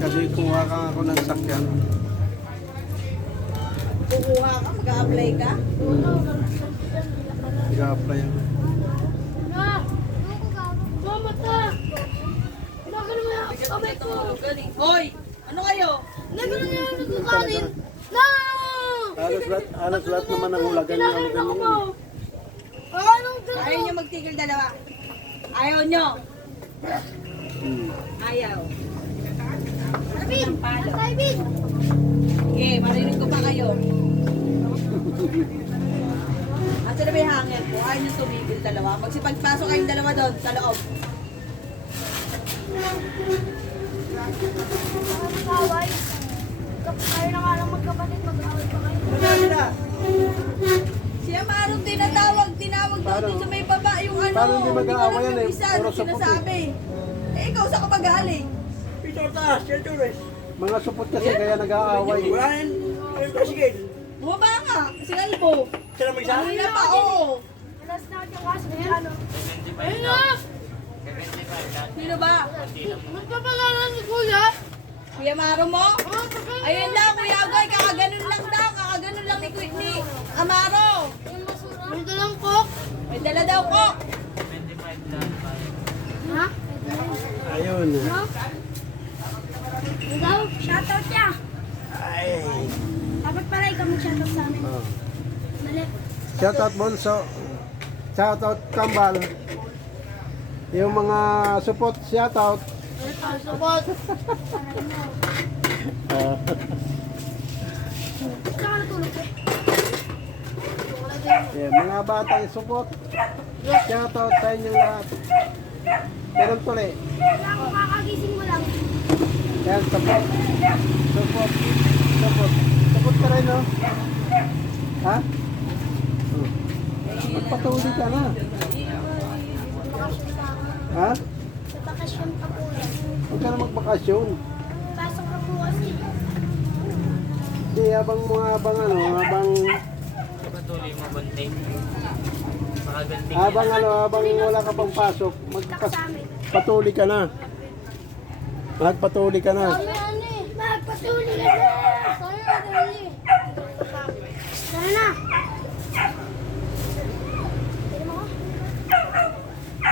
Kasi kuha ka ako ng sakyan. Kukuha ka, mag-a-apply ka? Nag-a-apply ako. Hoy! Ano kayo? Halos lahat naman ang hulagan yung hulagan niyo. Ayaw nyo magtigil dalawa. Ayaw nyo. Ayaw. Okay, marinig ko pa kayo. Asa na ba yung hangin ko? Ayaw nyo tumigil dalawa. Magsipagpasok kayong dalawa doon sa loob. Ayaw na nga lang magkapatid, mag-away pa kayo. Si Amarong tinawag daw doon sa may baba yung ano. Paano hindi mag-aaway yan, yung isa, puro ano supot sinasabi. Eh, ikaw sa kapag galing. Mga supot kasi kaya nag-aaway. Bumaba ka, si Albo. Ano na pa, oo. Alas na yung kaso niya, ano? Ayun na! Sino ba? Magpapagalan ni Kuya? Kuya Maro mo? Ayun lang, Kuya Agoy, kakaganon lang daw, kakaganon lang ni Amaro. May dalang coke? May dala daw ko. Ha? Ayun. Ano? May daw? Shoutout niya! Ay. Dapat pala ikaw mag-shoutout sa amin. Oh. Dali. Shoutout Bonso. Shoutout Kambal. Yung mga support, shoutout. Support! Saan ka natulog eh? Mga batang support. Shoutout sa inyong lahat. Pero tuloy. Wala akong kakagising mo lang. Yan, support. Support. Support. Support ka rin, no? Ha? Magpatuloy ka na. Bakasyon pa ako. Ha? Sa bakasyon pa po yan. Huwag ka na magbakasyon. Pasok na po kasi. Hindi, habang Patuloy mo bunting. Makaganting. habang wala ka pang pasok, magpatuloy ka na. Magpatuloy ka na. Kami ano eh. Magpatuloy ka na. Sorry, madali. Tara na.